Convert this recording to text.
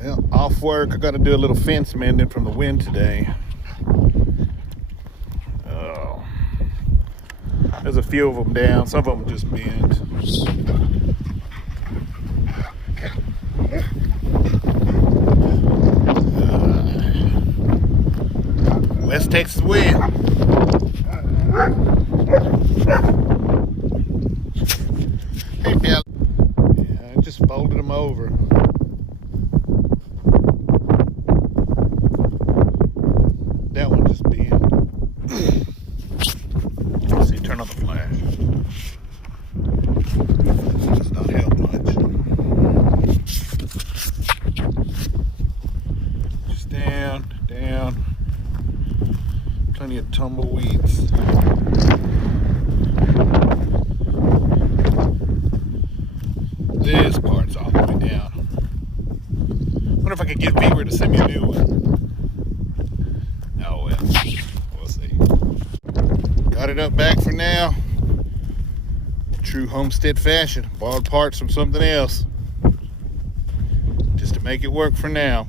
Well, off work, I got to do a little fence mending from the wind today. Oh, there's a few of them down. Some of them just bent. West Texas wind. Hey, Bill. Yeah, I just folded them over. That one just bent. Let's see, turn on the flash. Does not help much. Just down. Plenty of tumbleweeds. This part's all the way down. Wonder if I could get Beaver to send me a new one. Oh well, we'll see. Got it up back for now. True homestead fashion. Borrowed parts from something else. Just to make it work for now.